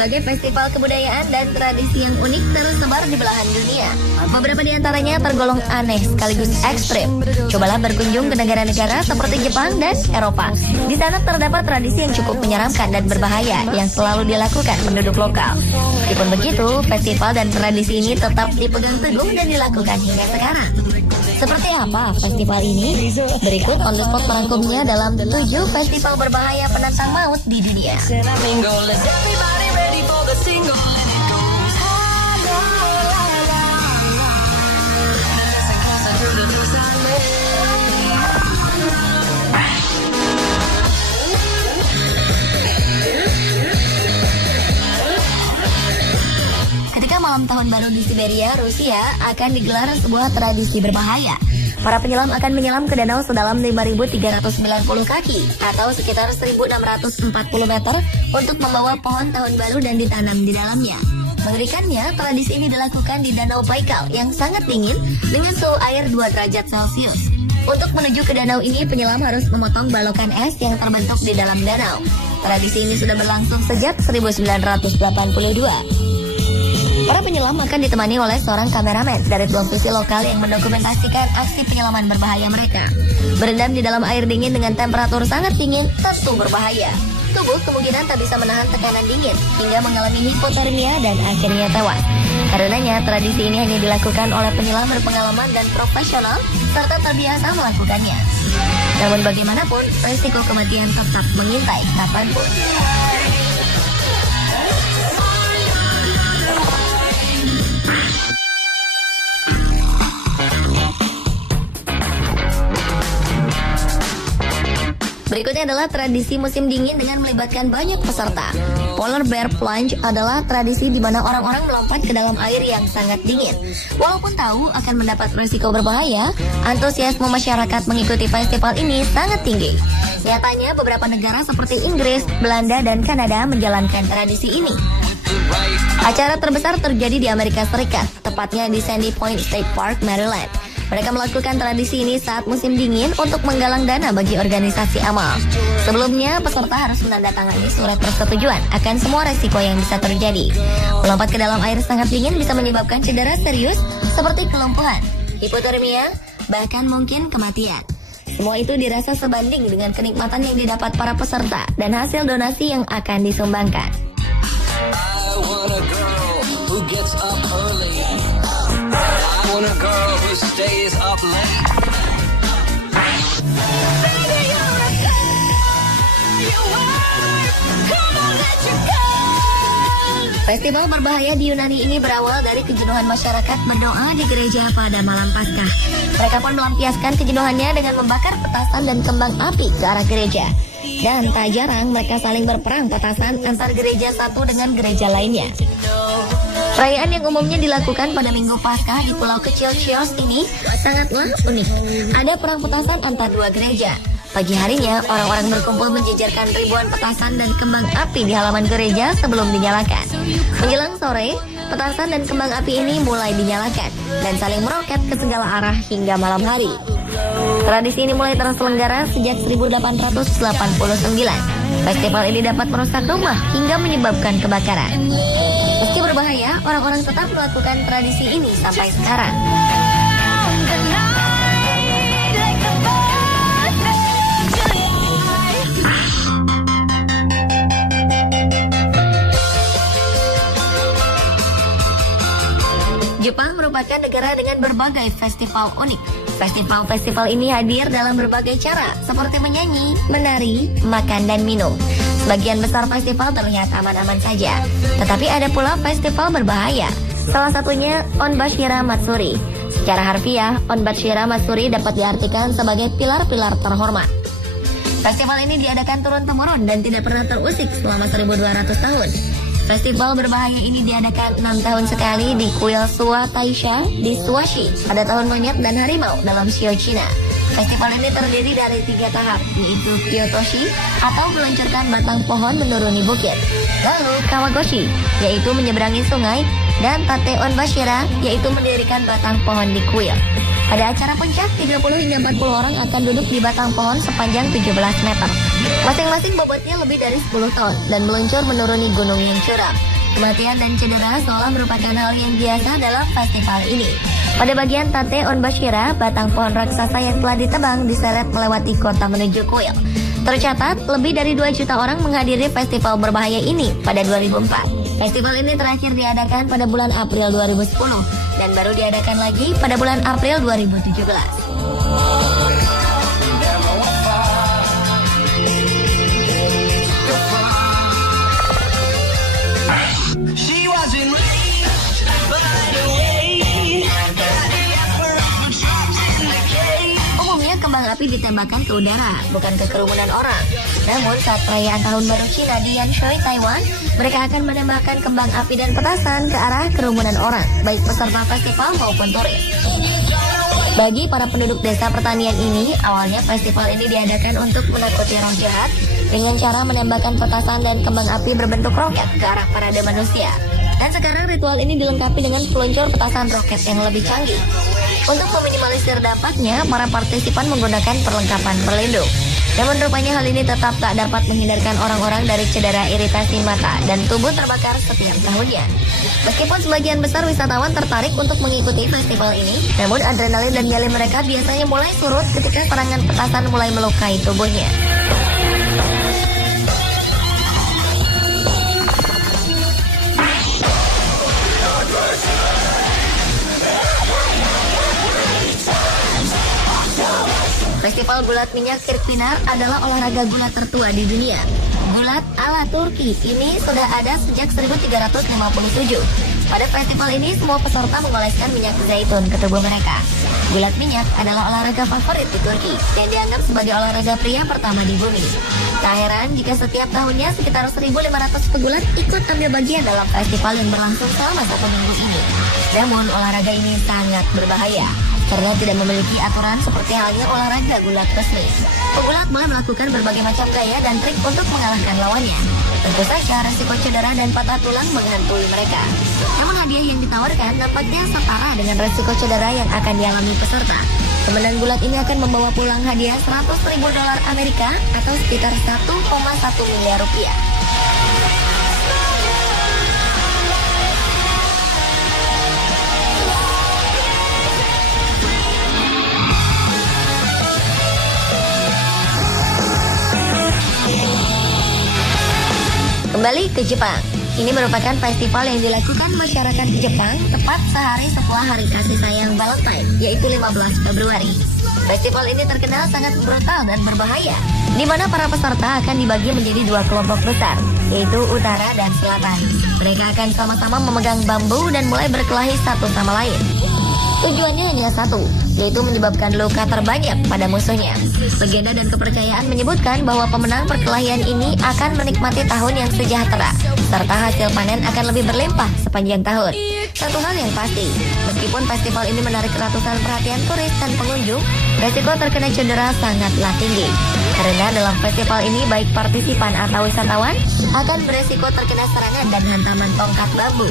Berbagai festival kebudayaan dan tradisi yang unik tersebar di belahan dunia. Beberapa di antaranya tergolong aneh sekaligus ekstrim. Cobalah berkunjung ke negara-negara seperti Jepang dan Eropa. Di sana terdapat tradisi yang cukup menyeramkan dan berbahaya yang selalu dilakukan penduduk lokal. Meskipun begitu, festival dan tradisi ini tetap dipegang teguh dan dilakukan hingga sekarang. Seperti apa festival ini? Berikut on the spot merangkumnya dalam 7 festival berbahaya penantang maut di dunia. Ketika malam tahun baru di Siberia, Rusia, akan digelar sebuah tradisi berbahaya. Para penyelam akan menyelam ke danau sedalam 5.390 kaki atau sekitar 1.640 meter untuk membawa pohon tahun baru dan ditanam di dalamnya. Mengerikannya, tradisi ini dilakukan di Danau Baikal yang sangat dingin dengan suhu air 2 derajat Celcius. Untuk menuju ke danau ini, penyelam harus memotong balokan es yang terbentuk di dalam danau. Tradisi ini sudah berlangsung sejak 1982. Para penyelam akan ditemani oleh seorang kameramen dari televisi lokal yang mendokumentasikan aksi penyelaman berbahaya mereka. Berendam di dalam air dingin dengan temperatur sangat dingin tentu berbahaya. Tubuh kemungkinan tak bisa menahan tekanan dingin hingga mengalami hipotermia dan akhirnya tewas. Karenanya, tradisi ini hanya dilakukan oleh penyelam berpengalaman dan profesional serta terbiasa melakukannya. Namun bagaimanapun, risiko kematian tetap mengintai kapanpun. Berikutnya adalah tradisi musim dingin dengan melibatkan banyak peserta. Polar Bear Plunge adalah tradisi di mana orang-orang melompat ke dalam air yang sangat dingin. Walaupun tahu akan mendapat risiko berbahaya, antusiasme masyarakat mengikuti festival ini sangat tinggi. Nyatanya, beberapa negara seperti Inggris, Belanda, dan Kanada menjalankan tradisi ini. Acara terbesar terjadi di Amerika Serikat, tepatnya di Sandy Point State Park, Maryland. Mereka melakukan tradisi ini saat musim dingin untuk menggalang dana bagi organisasi amal. Sebelumnya, peserta harus menandatangani surat persetujuan akan semua resiko yang bisa terjadi. Melompat ke dalam air sangat dingin bisa menyebabkan cedera serius seperti kelumpuhan, hipotermia, bahkan mungkin kematian. Semua itu dirasa sebanding dengan kenikmatan yang didapat para peserta dan hasil donasi yang akan disumbangkan. I want a girl who gets up early. I want a girl who stays up late. Baby, you're a star, you are. Come on, let you go. Festival berbahaya di Yunani ini berawal dari kejenuhan masyarakat berdoa di gereja pada malam Paskah. Mereka pun melampiaskan kejenuhannya dengan membakar petasan dan kembang api ke arah gereja. Dan tak jarang mereka saling berperang petasan antar gereja satu dengan gereja lainnya. Perayaan yang umumnya dilakukan pada Minggu Paskah di pulau kecil Chios ini sangatlah unik. Ada perang petasan antar dua gereja. Pagi harinya, orang-orang berkumpul menjejerkan ribuan petasan dan kembang api di halaman gereja sebelum dinyalakan. Menjelang sore, petasan dan kembang api ini mulai dinyalakan dan saling meroket ke segala arah hingga malam hari. Tradisi ini mulai terselenggara sejak 1889. Festival ini dapat merusak rumah hingga menyebabkan kebakaran. Meski berbahaya, orang-orang tetap melakukan tradisi ini sampai sekarang. Jepang merupakan negara dengan berbagai festival unik. Festival-festival ini hadir dalam berbagai cara, seperti menyanyi, menari, makan, dan minum. Sebagian besar festival terlihat aman-aman saja, tetapi ada pula festival berbahaya. Salah satunya Onbashira Matsuri. Secara harfiah, Onbashira Matsuri dapat diartikan sebagai pilar-pilar terhormat. Festival ini diadakan turun-temurun dan tidak pernah terusik selama 1200 tahun. Festival berbahaya ini diadakan 6 tahun sekali di kuil Sua Taisha di Suashi pada tahun monyet dan harimau dalam Shio Cina. Festival ini terdiri dari 3 tahap, yaitu Kyotoshi atau meluncurkan batang pohon menuruni bukit, lalu Kawagoshi yaitu menyeberangi sungai, dan Tate Onbashira yaitu mendirikan batang pohon di kuil. Pada acara puncak, 30 hingga 40 orang akan duduk di batang pohon sepanjang 17 meter. Masing-masing bobotnya lebih dari 10 ton dan meluncur menuruni gunung yang curam. Kematian dan cedera seolah merupakan hal yang biasa dalam festival ini. Pada bagian Tate Onbashira, batang pohon raksasa yang telah ditebang diseret melewati kota menuju kuil. Tercatat, lebih dari 2 juta orang menghadiri festival berbahaya ini pada 2004. Festival ini terakhir diadakan pada bulan April 2010 dan baru diadakan lagi pada bulan April 2017. Kembang api ditembakkan ke udara, bukan ke kerumunan orang. Namun saat perayaan Tahun Baru Cina di Yanshui, Taiwan, mereka akan menembakkan kembang api dan petasan ke arah kerumunan orang, baik peserta festival maupun turis. Bagi para penduduk desa pertanian ini, awalnya festival ini diadakan untuk menakuti roh jahat dengan cara menembakkan petasan dan kembang api berbentuk roket ke arah parade manusia. Dan sekarang ritual ini dilengkapi dengan peluncur petasan roket yang lebih canggih. Untuk meminimalisir dampaknya, para partisipan menggunakan perlengkapan pelindung. Namun rupanya hal ini tetap tak dapat menghindarkan orang-orang dari cedera iritasi mata dan tubuh terbakar setiap tahunnya. Meskipun sebagian besar wisatawan tertarik untuk mengikuti festival ini, namun adrenalin dan nyali mereka biasanya mulai surut ketika serangan petasan mulai melukai tubuhnya. Festival gulat minyak Kirkpinar adalah olahraga gulat tertua di dunia. Gulat ala Turki ini sudah ada sejak 1357. Pada festival ini, semua peserta mengoleskan minyak zaitun ke tubuh mereka. Gulat minyak adalah olahraga favorit di Turki yang dianggap sebagai olahraga pria pertama di bumi. Tak heran jika setiap tahunnya sekitar 1.500 pegulat ikut ambil bagian dalam festival yang berlangsung selama 1 minggu ini. Namun, olahraga ini sangat berbahaya karena tidak memiliki aturan seperti halnya olahraga gulat resmi. Pegulat boleh melakukan berbagai macam gaya dan trik untuk mengalahkan lawannya. Tentu saja resiko cedera dan patah tulang menghantui mereka. Namun hadiah yang ditawarkan nampaknya setara dengan resiko cedera yang akan dialami peserta. Pemenang gulat ini akan membawa pulang hadiah $100.000 Amerika atau sekitar 1,1 miliar rupiah. Kembali ke Jepang. Ini merupakan festival yang dilakukan masyarakat Jepang tepat sehari setelah Hari Kasih Sayang Valentine, yaitu 15 Februari. Festival ini terkenal sangat brutal dan berbahaya, di mana para peserta akan dibagi menjadi 2 kelompok besar, yaitu utara dan selatan. Mereka akan sama-sama memegang bambu dan mulai berkelahi satu sama lain. Tujuannya hanya satu, yaitu menyebabkan luka terbanyak pada musuhnya. Legenda dan kepercayaan menyebutkan bahwa pemenang perkelahian ini akan menikmati tahun yang sejahtera, serta hasil panen akan lebih berlimpah sepanjang tahun. Satu hal yang pasti, meskipun festival ini menarik ratusan perhatian turis dan pengunjung, resiko terkena cedera sangatlah tinggi. Karena dalam festival ini baik partisipan atau wisatawan akan beresiko terkena serangan dan hantaman tongkat bambu.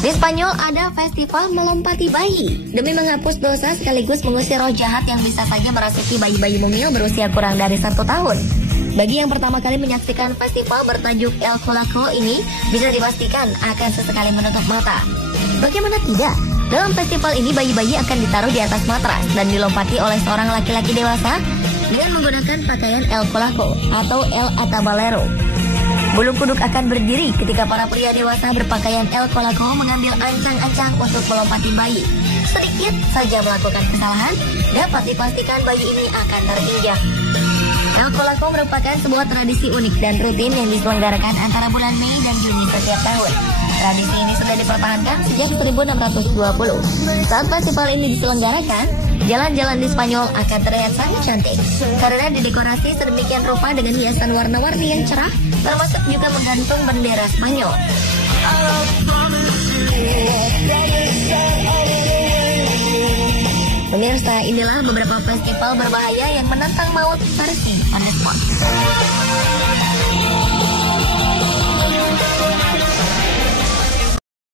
Di Spanyol ada festival melompati bayi demi menghapus dosa sekaligus mengusir roh jahat yang bisa saja merasuki bayi-bayi mungil berusia kurang dari 1 tahun. Bagi yang pertama kali menyaksikan festival bertajuk El Colaco ini, bisa dipastikan akan sesekali menutup mata. Bagaimana tidak? Dalam festival ini bayi-bayi akan ditaruh di atas matras dan dilompati oleh seorang laki-laki dewasa dengan menggunakan pakaian El Colaco atau El Atabalero. Bulu kuduk akan berdiri ketika para pria dewasa berpakaian El Colaco mengambil ancang-ancang untuk melompati bayi. Sedikit saja melakukan kesalahan, dapat dipastikan bayi ini akan terinjak. El Colaco merupakan sebuah tradisi unik dan rutin yang diselenggarakan antara bulan Mei dan Juni setiap tahun. Tradisi ini sudah dipertahankan sejak 1620. Saat festival ini diselenggarakan, jalan-jalan di Spanyol akan terlihat sangat cantik karena didekorasi sedemikian rupa dengan hiasan warna-warni yang cerah, termasuk juga menggantung bendera Spanyol. Pemirsa, inilah beberapa festival berbahaya yang menantang maut versi on the spot.